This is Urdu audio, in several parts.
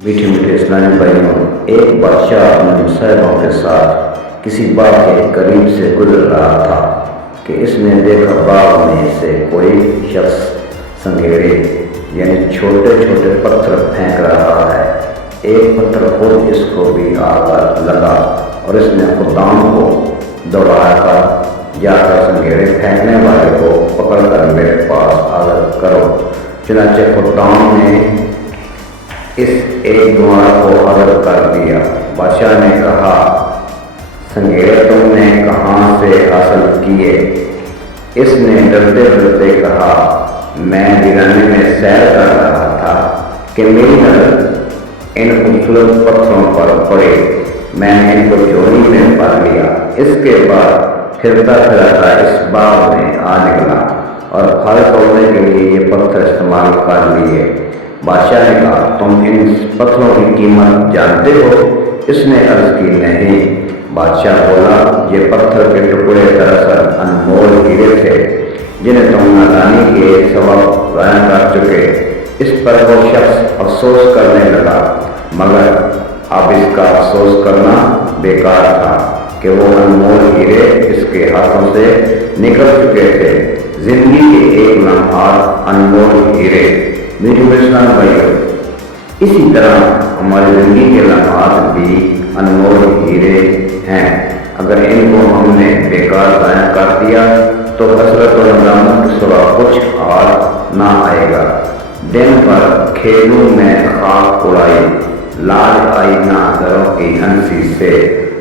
میٹھے میٹھے اسلامی بھائیوں، ایک بادشاہ اپنے مصاحبوں کے ساتھ کسی باغ کے قریب سے گزر رہا تھا کہ اس نے دیکھا باغ میں سے کوئی شخص سنگھیڑے یعنی چھوٹے چھوٹے پتھر پھینک رہا ہے۔ ایک پتھر خود اس کو بھی آ لگا اور اس نے خدام کو دوڑا کر جا کر سنگھیڑے پھینکنے والے کو پکڑ کر میرے پاس حاضر کرو۔ چنانچہ خدام نے اس ایک گوارا کو حاضر کر دیا۔ بادشاہ نے کہا، سنگھیڑے تم نے کہاں سے حاصل کیے؟ اس نے ڈرتے ڈرتے کہا، میں ویرانے میں سیر کر رہا تھا کہ میری نظر ان خوبصورت پتھروں پر پڑے، میں نے ان کو چوری میں پا لیا۔ اس کے بعد پھرتا پھراتا اس باغ میں آ نکلا اور پھل توڑنے کے لیے یہ پتھر استعمال کر لیے۔ بادشاہ نے کہا، تم ان پتھروں کی قیمت جانتے ہو؟ اس نے عرض کی، نہیں۔ بادشاہ بولا، یہ پتھر کے ٹکڑے دراصل انمول ہیرے تھے جنہیں تم نادانی کے سبب ضائع کر چکے۔ اس پر وہ شخص افسوس کرنے لگا، مگر اب اس کا افسوس کرنا بیکار تھا کہ وہ انمول ہیرے اس کے ہاتھوں سے نکل چکے تھے۔ زندگی کے ایک لمحات انمول ہیرے۔ میٹھے اسلام بھائیوں، اسی طرح ہماری زندگی کے لمحات بھی انمول ہیرے ہیں۔ اگر ان کو ہم نے بیکار ضائع کر دیا تو حسرت و ندامت کے سوا کچھ ہاتھ نہ آئے گا۔ دن بھر کھیلوں میں خاک اڑائی، لاج آئی نہ دروں کی ہنسی سے۔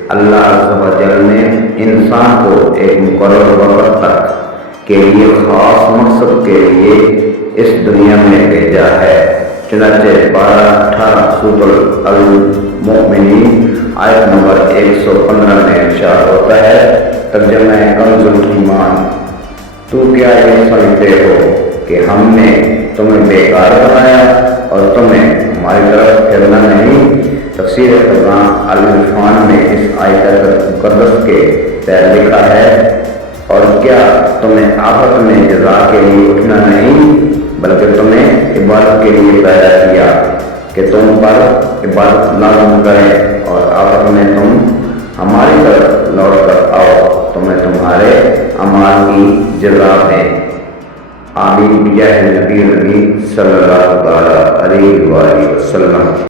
اللہ عز و جل نے انسان کو ایک مقرر وقت تک کے لیے خاص مقصد کے لیے اس دنیا میں بھیجا ہے۔ چنانچہ 12-18 سورۃ المؤمنین آیت نمبر 115 میں ارشاد ہوتا ہے، ترجمہ کنز الایمان، تو کیا یہ سمجھتے ہو کہ ہم نے تمہیں بیکار بنایا اور تمہیں ہماری طرف پھرنا نہیں؟ تفسیر خزاں العرفان میں اس آیت مقدس کے تحت لکھا ہے، اور کیا تمہیں آفت میں جزا کے لیے اٹھنا نہیں، بلکہ تمہیں عبادت کے لیے پیدا کیا کہ تم پر عبادت لازم کریں، اور آفت میں تم ہماری طرف لوٹ کر آؤ، تمہیں تمہارے اعمال کی جزا دیں۔ آمین بجاہ نبی صلی اللہ علیہ وسلم۔